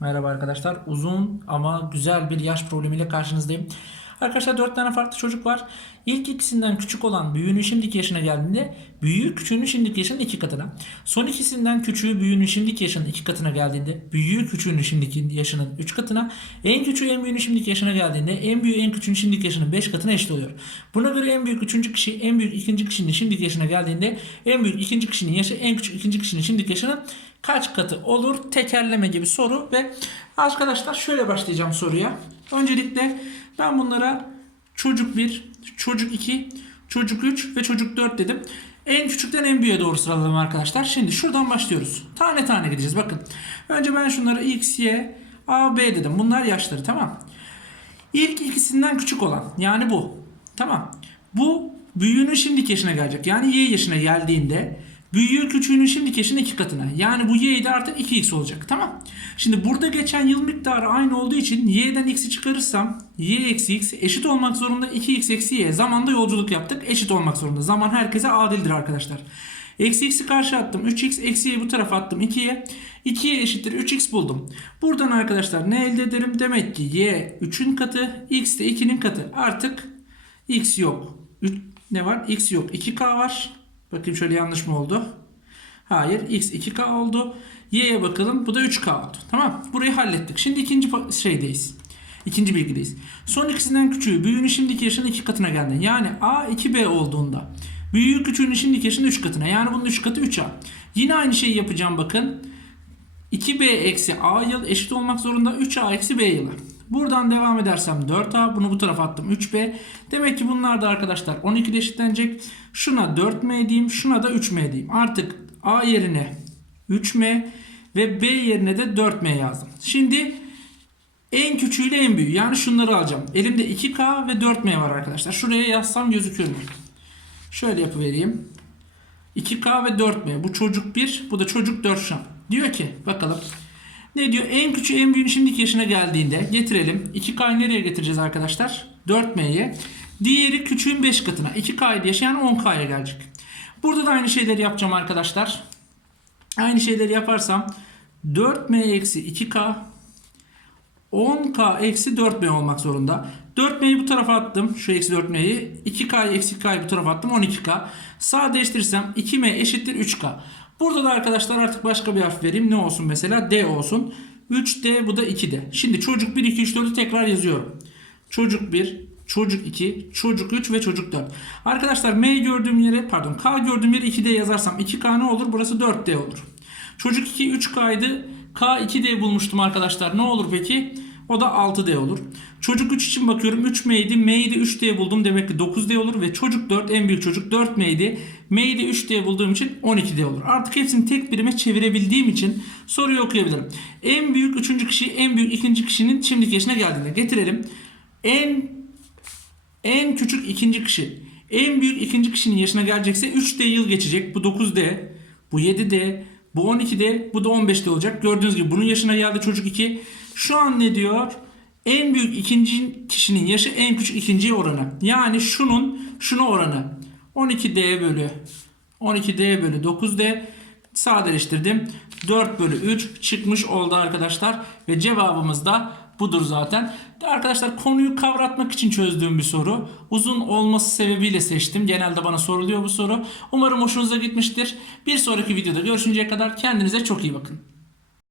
Merhaba arkadaşlar. Uzun ama güzel bir yaş problemiyle karşınızdayım. Arkadaşlar 4 tane farklı çocuk var. İlk ikisinden küçük olan büyüğünün şimdiki yaşına geldiğinde büyüğü küçüğünün şimdiki yaşının iki katına. Son ikisinden küçüğü büyüğünün şimdiki yaşının iki katına geldiğinde büyüğü küçüğünün şimdiki yaşının üç katına. En küçüğü en büyüğünün şimdiki yaşına geldiğinde en büyüğü en küçüğünün şimdiki yaşının beş katına eşit oluyor. Buna göre en büyük üçüncü kişi en büyük ikinci kişinin şimdiki yaşına geldiğinde en büyük ikinci kişinin yaşı en küçük ikinci kişinin şimdiki yaşının kaç katı olur? Tekerleme gibi soru ve arkadaşlar şöyle başlayacağım soruya. Öncelikle ben bunlara çocuk 1, çocuk 2, çocuk 3 ve çocuk 4 dedim. En küçükten en büyüğe doğru sıraladım arkadaşlar. Şimdi şuradan başlıyoruz. Tane tane gideceğiz. Bakın. Önce ben şunları x, y, a, b dedim. Bunlar yaşları tamam. İlk ikisinden küçük olan yani bu. Tamam. Bu büyüğünün şimdiki yaşına gelecek. Yani y yaşına geldiğinde büyüğü küçüğünün şimdiki yaşının iki katına. Yani bu y de artık 2x olacak. Tamam. Şimdi burada geçen yıl miktarı aynı olduğu için y'den x'i çıkarırsam y eksi x eşit olmak zorunda 2x eksi y. Zamanda yolculuk yaptık. Eşit olmak zorunda. Zaman herkese adildir arkadaşlar. Eksi x'i karşı attım. 3x eksi y'yi bu tarafa attım 2'ye. 2'ye eşittir 3x buldum. Buradan arkadaşlar ne elde ederim? Demek ki y 3'ün katı x de 2'nin katı. Artık x yok. Üç- ne var? x yok. 2k var. Bakayım şöyle yanlış mı oldu? Hayır. X 2K oldu. Y'ye bakalım. Bu da 3K oldu. Tamam. Burayı hallettik. Şimdi ikinci şeydeyiz. İkinci bilgideyiz. Son ikisinden küçüğü büyüğünün şimdiki yaşının 2 katına geldi. Yani A 2B olduğunda büyüğü küçüğünün şimdiki yaşının 3 katına. Yani bunun 3 katı 3A. Yine aynı şeyi yapacağım bakın. 2B eksi A yıl eşit olmak zorunda 3A eksi B yılı. Buradan devam edersem 4A bunu bu tarafa attım 3B. Demek ki bunlar da arkadaşlar 12 ile eşitlenecek. Şuna 4M diyeyim şuna da 3M diyeyim. Artık A yerine 3M ve B yerine de 4M yazdım. Şimdi en küçüğüyle en büyüğü yani şunları alacağım. Elimde 2K ve 4M var arkadaşlar. Şuraya yazsam gözüküyor mu? Şöyle yapıvereyim. 2K ve 4M. Bu çocuk 1, bu da çocuk 4 şu an. Diyor ki bakalım. Ne diyor? En küçüğü en büyüğün şimdiki yaşına geldiğinde getirelim. 2K'yı nereye getireceğiz arkadaşlar? 4M'ye. Diğeri küçüğün 5 katına. 2K'yı yaşayan 10K'ya gelecek. Burada da aynı şeyleri yapacağım arkadaşlar. Aynı şeyleri yaparsam 4M eksi 2K 10K eksi 4M olmak zorunda. 4M'yi bu tarafa attım. Şu eksi 4M'yi. 2K'yı eksi K'yı bu tarafa attım. 12K. Sadeleştirirsem 2M eşittir 3K. Burada da arkadaşlar artık başka bir harf vereyim. Ne olsun mesela? D olsun. 3D bu da 2D. Şimdi çocuk 1, 2, 3, 4'ü tekrar yazıyorum. Çocuk 1, çocuk 2, çocuk 3 ve çocuk 4. Arkadaşlar M gördüğüm yere pardon K gördüğüm yere 2D yazarsam 2K ne olur? Burası 4D olur. Çocuk 2 3K'ydı. K 2D bulmuştum arkadaşlar. Ne olur peki? O da 6D olur. Çocuk 3 için bakıyorum. 3M'ydi. M'yi de 3D buldum. Demek ki 9D olur. Ve çocuk 4 en büyük çocuk 4M'ydi. M'yi de 3D bulduğum için 12D olur. Artık hepsini tek birime çevirebildiğim için soruyu okuyabilirim. En büyük üçüncü kişi en büyük ikinci kişinin şimdiki yaşına geldiğinde getirelim. En en küçük ikinci kişi en büyük ikinci kişinin yaşına gelecekse 3D yıl geçecek. Bu 9D, bu 7D, bu 12D, bu da 15D olacak. Gördüğünüz gibi bunun yaşına geldi çocuk 2. Şu an ne diyor? En büyük ikinci kişinin yaşı en küçük ikinciye oranı. Yani şunun şuna oranı. 12D bölü 12D bölü 9D sadeleştirdim. 4 bölü 3 çıkmış oldu arkadaşlar. Ve cevabımız da budur zaten. Arkadaşlar konuyu kavratmak için çözdüğüm bir soru. Uzun olması sebebiyle seçtim. Genelde bana soruluyor bu soru. Umarım hoşunuza gitmiştir. Bir sonraki videoda görüşünceye kadar kendinize çok iyi bakın.